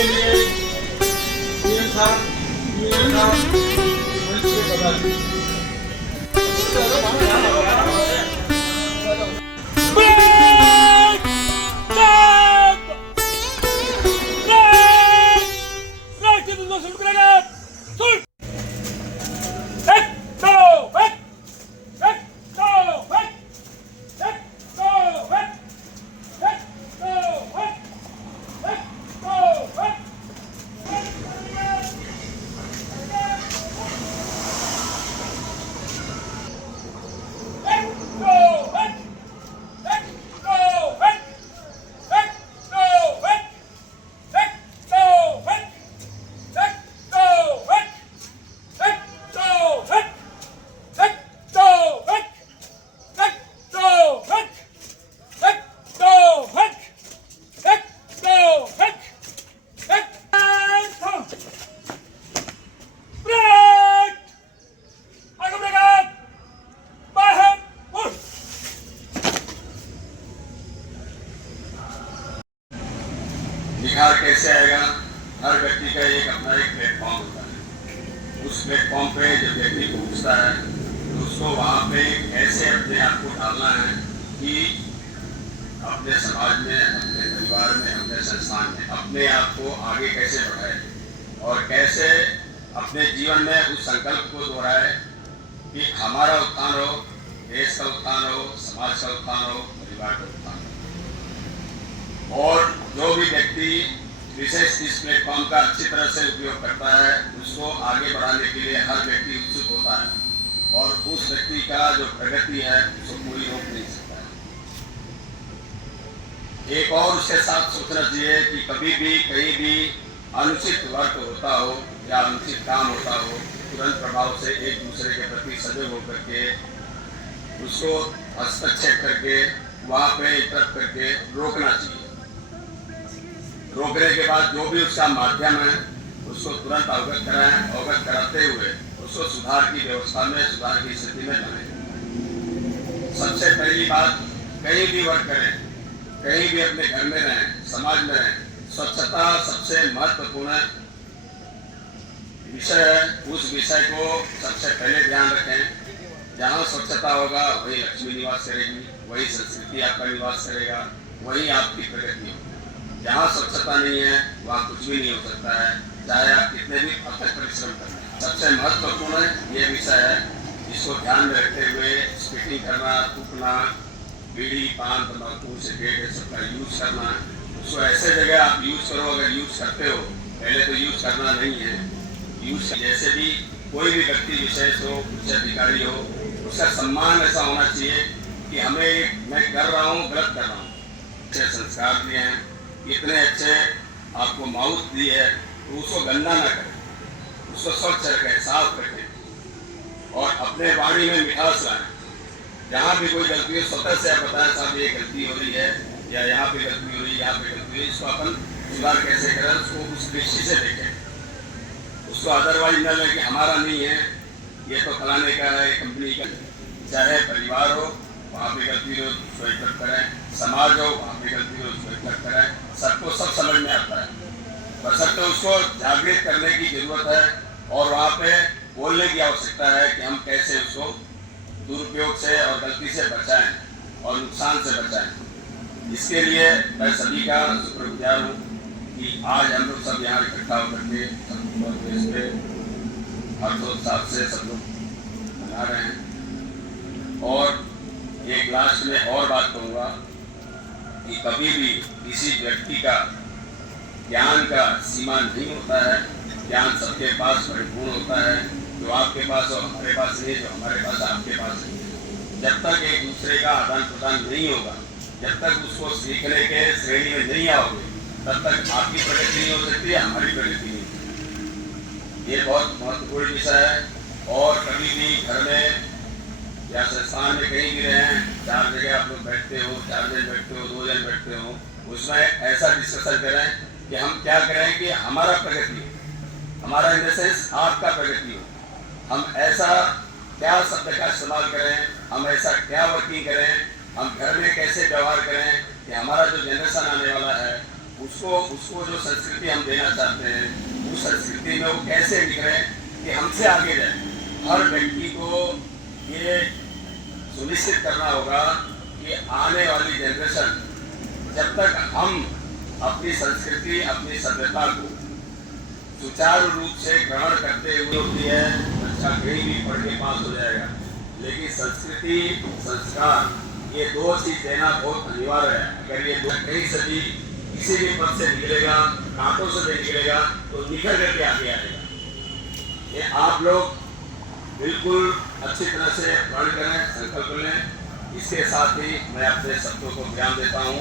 इसके लिए पीएम साहब मंच पे बता निखार कैसे आएगा? हर व्यक्ति का एक अपना एक प्लेटफॉर्म होता है। उस प्लेटफॉर्म पे जब व्यक्ति पहुंचता है तो उसको वहाँ पे कैसे अपने आप को डालना है कि अपने समाज में, अपने परिवार में, अपने संस्थान में अपने आप को आगे कैसे बढ़ाए और कैसे अपने जीवन में उस संकल्प को दोहराए कि हमारा उत्थान हो, देश का उत्थान हो, समाज का उत्थान हो, परिवार का उत्थान हो। और जो भी व्यक्ति विशेष इस प्लेटफॉर्म का अच्छी तरह से उपयोग करता है उसको आगे बढ़ाने के लिए हर व्यक्ति उत्सुक होता है और उस व्यक्ति का जो प्रगति है उसको कोई रोक नहीं सकता है। एक और उसके साथ सोचना चाहिए कि कभी भी कहीं भी अनुचित वर्क होता हो या अनुचित काम होता हो, तुरंत प्रभाव से एक दूसरे के प्रति सजग होकर के उसको हस्तक्षेप करके वहाँ पे इंटरप्ट करके रोकना चाहिए। रोकने के बाद जो भी उसका माध्यम है उसको तुरंत अवगत कराएं, अवगत कराते हुए उसको सुधार की व्यवस्था में, सुधार की स्थिति में लाएं। सबसे पहली बात, कहीं भी वर्क करें, कहीं भी अपने घर में रहें, समाज में रहें, स्वच्छता सबसे महत्वपूर्ण विषय है। उस विषय को सबसे पहले ध्यान रखें। जहाँ स्वच्छता होगा वही लक्ष्मी निवास करेगी, वही संस्कृति आपका निवास करेगा, वही आपकी प्रगति होगी। जहाँ स्वच्छता नहीं है वहाँ कुछ भी नहीं हो सकता है, चाहे आप कितने भी अथक परिश्रम करें। सबसे महत्वपूर्ण ये विषय है, इसको ध्यान में रखते हुए स्पीकिंग करना, थूकना, बीड़ी, पान, तंबाकू, सिगरेट सबका यूज करना, उसको ऐसे जगह आप यूज करो। अगर यूज करते हो, पहले तो यूज करना नहीं है, यूज जैसे भी कोई भी व्यक्ति विशेष हो, उच्च अधिकारी हो, उसका सम्मान ऐसा होना चाहिए कि हमें मैं कर रहा हूँ, गलत कर रहा हूँ। अच्छे संस्कार दिए हैं, इतने अच्छे आपको माउथ दी है तो उसको गंदा ना करें, उसको स्वच्छ रखें, साफ रखें और अपने वाणी में मिठास लाएं। जहाँ भी कोई गलती हो स्वतः से आप बताएं, साहब ये गलती हो रही है या यहाँ पे गलती हो रही है, यहाँ पे गलती हो रही है, इसको अपन सुधार कैसे करें, उसको उस दृष्टि से देखें। उसको अदरवाइज न लें कि हमारा नहीं है, ये तो फलाने का है, कंपनी का। चाहे परिवार हो वहाँ पे गलती हो उसको एक्सेप्ट करें, समाज हो वहाँ पे गलती हो उसको एक्सेप्ट करें, सबको सब समझ में आता है। बशर्ते उसको जागृत करने की जरूरत है और वहाँ पे बोलने की आवश्यकता है कि हम कैसे उसको दुरुपयोग से और गलती से बचाएं और नुकसान से बचाएं। इसके लिए मैं सभी का शुक्रगुजार हूँ कि आज हम लोग सब यहाँ इकट्ठा होकर के देश पे हर्षोत्साह से सब लोग मना रहे हैं। और एक लास्ट में और बात कहूँगा कि कभी भी किसी व्यक्ति का ज्ञान का सीमा नहीं होता है। ज्ञान सबके पास परिपूर्ण होता है, जो आपके पास और हमारे पास नहीं, जो हमारे पास आपके पास नहीं है। जब तक एक दूसरे का आदान प्रदान नहीं होगा, जब तक उसको सीखने के श्रेणी में नहीं आओगे, तब तक आपकी प्रगति नहीं हो सकती है, हमारी प्रगति नहीं होती। ये बहुत महत्वपूर्ण विषय है। और कभी भी घर में या संस्थान में कहीं भी रहें, 4 जगह आप लोग बैठते हो, 4 जन बैठते हो, 2 जन बैठते हो, उसमें ऐसा डिस्कशन करें कि हम क्या करें कि हमारा प्रगति हो, हमारा इन द सेंस आपका प्रगति हो। हम ऐसा क्या शब्द का इस्तेमाल करें, हम ऐसा क्या वर्किंग करें, हम घर में कैसे व्यवहार करें कि हमारा जो जनरेशन आने वाला है उसको उसको जो संस्कृति हम देना चाहते हैं उस संस्कृति में वो कैसे निकले कि हमसे आगे जाए। हर व्यक्ति को ये सुनिश्चित करना होगा कि आने वाली जनरेशन जब तक हम अपनी संस्कृति अपनी सभ्यता को सुचारू रूप से ग्रहण करते हुए होती है, अच्छा कहीं भी पढ़ के पास हो जाएगा, लेकिन संस्कृति संस्कार ये दो चीज देना बहुत अनिवार्य है। अगर ये दो कहीं से भी किसी भी पद से निकलेगा, कांटों से भी निकलेगा तो निकल करके आगे आएगा। ये आप लोग बिल्कुल अच्छी तरह से प्रण करें, संकल्प लें। इसके साथ ही मैं अपने शब्दों को ध्यान देता हूँ।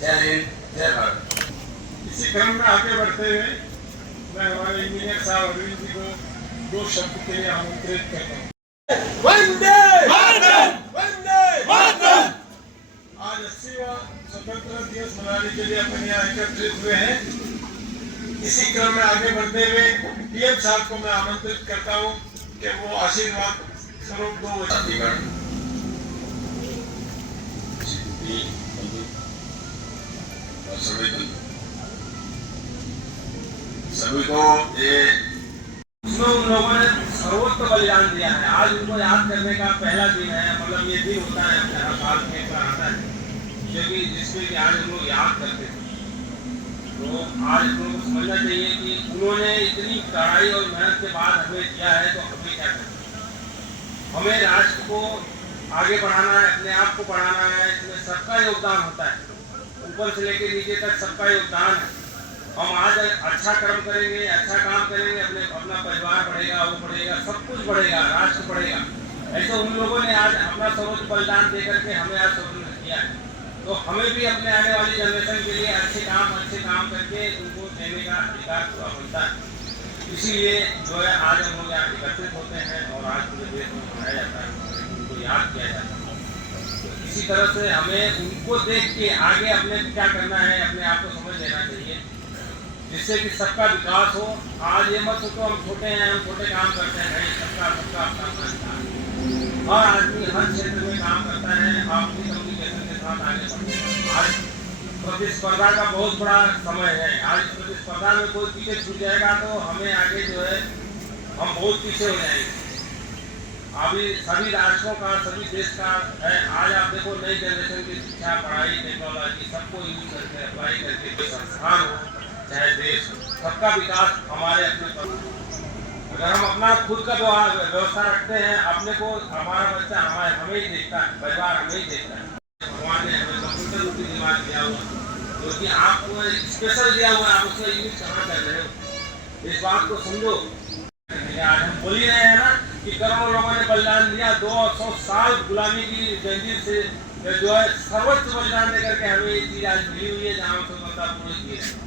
जय हिंद, जय भारत। इसी क्रम में आगे बढ़ते हुए मैं हमारे इंजीनियर साहब अरविंद जी को दो शब्द के लिए आमंत्रित करता हूँ। वंदे मातरम, वंदे मातरम। आज 80वां स्वतंत्रता दिवस मनाने के लिए अपन यहाँ एकत्रित हुए हैं। इसी क्रम में आगे बढ़ते हुए पीएम साहब को मैं आमंत्रित करता हूँ कि वो आशीर्वाद स्वरूप दो सभी को उसमें उन लोगों ने सर्वोच्च बलिदान दिया है। आज उनको याद करने का पहला दिन है, मतलब ये दिन होता है अपने हर साल में एक बार आता है, क्योंकि जिसमें कि आज हम लोग याद करते हैं। तो आज हम लोग को समझना चाहिए कि उन्होंने इतनी कड़ाई और मेहनत के बाद हमें दिया है, तो हमें क्या करना है। हमें राष्ट्र को आगे बढ़ाना है, अपने आप को बढ़ाना है। इसमें सबका योगदान होता है, ऊपर से लेकर नीचे तक सबका योगदान है। हम आज अच्छा कर्म करेंगे, अच्छा काम करेंगे, अपना परिवार बढ़ेगा, वो बढ़ेगा, सब कुछ बढ़ेगा, राष्ट्र बढ़ेगा। ऐसे उन लोगों ने आज अपना सर्वोच्च बलिदान दे करके हमें आज स्वतंत्र किया है। तो हमें भी अपने आने वाली जनरेशन के लिए अच्छे काम करके उनको देने का अधिकार पूरा बनता है। इसीलिए जो है आज हम लोग यहाँ एकत्रित होते हैं और आज पूरे देश में मनाया जाता है, उनको याद किया जाता है। तो इसी तरह से हमें उनको देख के आगे अपने क्या करना है, अपने आप को समझ लेना चाहिए, जिससे कि सबका विकास हो। आज ये मत सोचो हम छोटे हैं, हम छोटे काम करते हैं, नहीं, सबका अपना अधिकार है। हर आदमी हर क्षेत्र में काम करता है, अपनी कम्युनिकेशन के साथ आगे बढ़ते हैं। आज प्रतिस्पर्धा का बहुत बड़ा समय है। आज प्रतिस्पर्धा में कोई पीछे छूट जाएगा तो हमें आगे जो है हम बहुत पीछे हो जाएंगे। अभी सभी राष्ट्रों का, सभी देश का है। आज आप देखो नई जनरेशन की शिक्षा, पढ़ाई, टेक्नोलॉजी सबको यूज करके अप्लाई करके कोई संस्थान हो चाहे देश हो, सबका विकास हमारे अपने पर। अगर हम अपना खुद का व्यवस्था रखते हैं, अपने को हमारा बच्चा हमें ही देखता है, परिवार हमें ही देखता है। भगवान ने हमें कंप्यूटर रूपी दिमाग दिया हुआ, जो कि आपको स्पेशल दिया हुआ है, आप उसमें यूज कहाँ कर रहे हो, इस बात को समझो। आज हम बोल ही रहे हैं ना कि करोड़ों लोगों ने बलिदान दिया, 200 साल गुलामी की जंजीर से जो है सर्वोच्च बलिदान देकर के हमें ये चीज आज मिली हुई है, जहाँ स्वतंत्रता पूरी की है।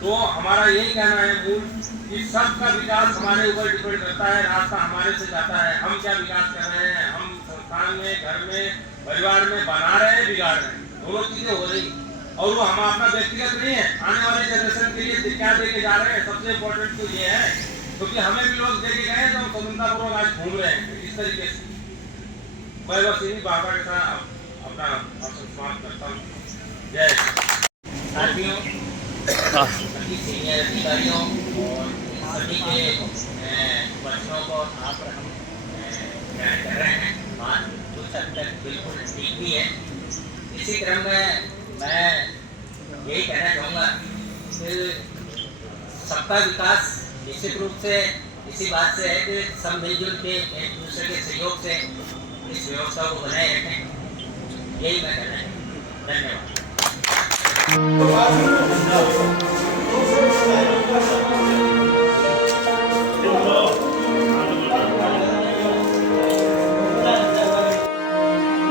तो हमारा यही कहना है मूल कि सबका विकास हमारे ऊपर डिपेंड करता है, रास्ता हमारे से जाता है। हम क्या विकास कर रहे हैं, हम संस्थान में, घर में, परिवार में बना रहे हैं, बिगाड़ रहे हैं, दोनों चीजें हो रही। और वो हम अपना व्यक्तिगत नहीं है, आने वाले जनरेशन के लिए क्या दे के जा रहे हैं। सबसे इम्पोर्टेंट तो ये है, क्योंकि हमें भी लोग दे के गए हैं, तो हम स्वतंत्रतापूर्वक आज घूम रहे हैं इस तरीके से। मैं बस इन्हीं बाबा के साथ अपना समाप्त करता हूँ। जय साथियों, सभी सीनियर अधिकारियों और सभी के बच्चों को यहाँ पर हम ज्ञान कर रहे हैं, बात कुछ हद तक बिल्कुल ठीक भी है। इसी क्रम में मैं यही कहना चाहूँगा कि सबका विकास निश्चित रूप से इसी बात से है कि सब मिलजुल के एक दूसरे के सहयोग से इस व्यवस्था को बनाए रखें। यही मैं कहना है। धन्यवाद।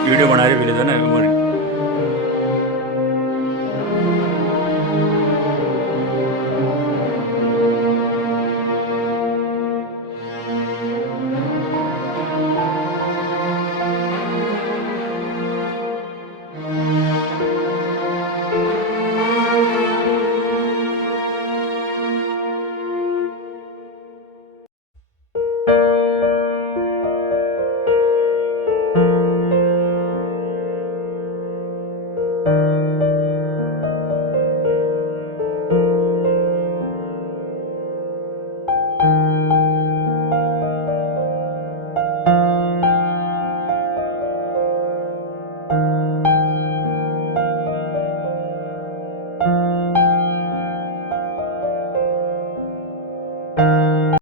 वीडियो बना रहे ना